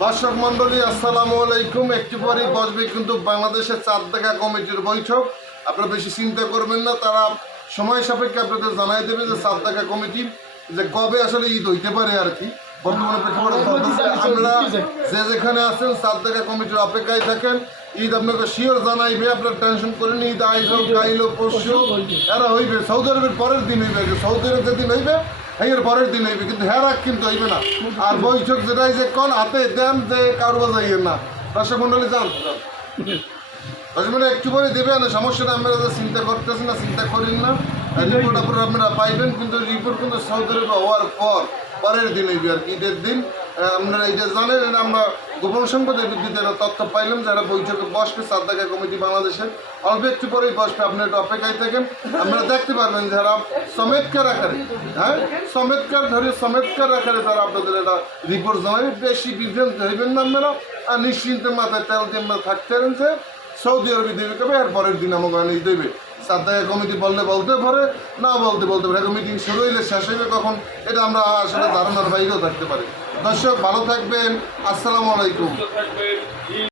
দর্শক মন্ডলী আসসালামু আলাইকুম। একটু পরেই বসবে কিন্তু বাংলাদেশের চার দেখা কমিটির বৈঠক। আপনারা বেশি চিন্তা করবেন না তারা সময় সাপেক্ষে আপনাদের জানাই দেবে যে চার দেখা কমিটি যে কবে আসলে ঈদ হইতে পারে আর কি। বর্তমানে প্রেক্ষাপটে চলতেছে। আমরা যে যেখানে আছেন চার দেখা কমিটির অপেক্ষায় থাকেন। ঈদ আপনাকে শিওর জানাইবে আপনার টেনশন করেন ঈদ আইল কাইল পরশু এরা হইবে। সৌদি আরবের পরের দিন হইবে সৌদি আরব যেদিন হইবে এর পরের দিন হইবে কিন্তু হেরাক কিন্তু হইবে না। আর বৈঠক যেটাই যে কোন হাতে দেন যে কারও বাজাই না। রাষ্ট্র মন্ডলী যান। রাষ্ট্রমন্ডলী একটু পরে দেবে না সমস্যাটা আমরা চিন্তা করতেছি না, চিন্তা করেন না। রিপোর্ট আপনারা পাইবেন, কিন্তু রিপোর্ট কিন্তু সৌদি আরবে হওয়ার পর পরের দিন হইবে আর কি ঈদের দিন আপনারা এইটা জানেন এটা আমরা গোপন সংবাদের ভিত্তিতে একটা তথ্য পাইলাম যারা বৈঠকে বসবে, সাদ্দাকা কমিটি বাংলাদেশের। অল্প একটু পরেই বসবে, আপনি একটু অপেক্ষায় থাকেন। আপনারা দেখতে পারবেন যারা সমেতকার আকারে হ্যাঁ? সমেতকার ধরে সমেতকার আকারে তারা আপনাদের একটা রিপোর্ট জানাবে। বেশি বিভ্রান্ত হইবেন না আপনারা। আর নিশ্চিন্তে মাথায় তেল দিয়ে থাকতে যে সৌদি আরবে দেবে কবে? আর পরের দিন আমাকে দেবে। সাদ্দাকা কমিটি বললে বলতে পারে, না বলতে বলতে পারে। এখন মিটিং শুরু হইলে শেষ হইবে কখন, এটা আমরা আসলে ধারণার বাইরেও থাকতে পারি। দর্শক, ভালো থাকবেন। আসসালামু আলাইকুম।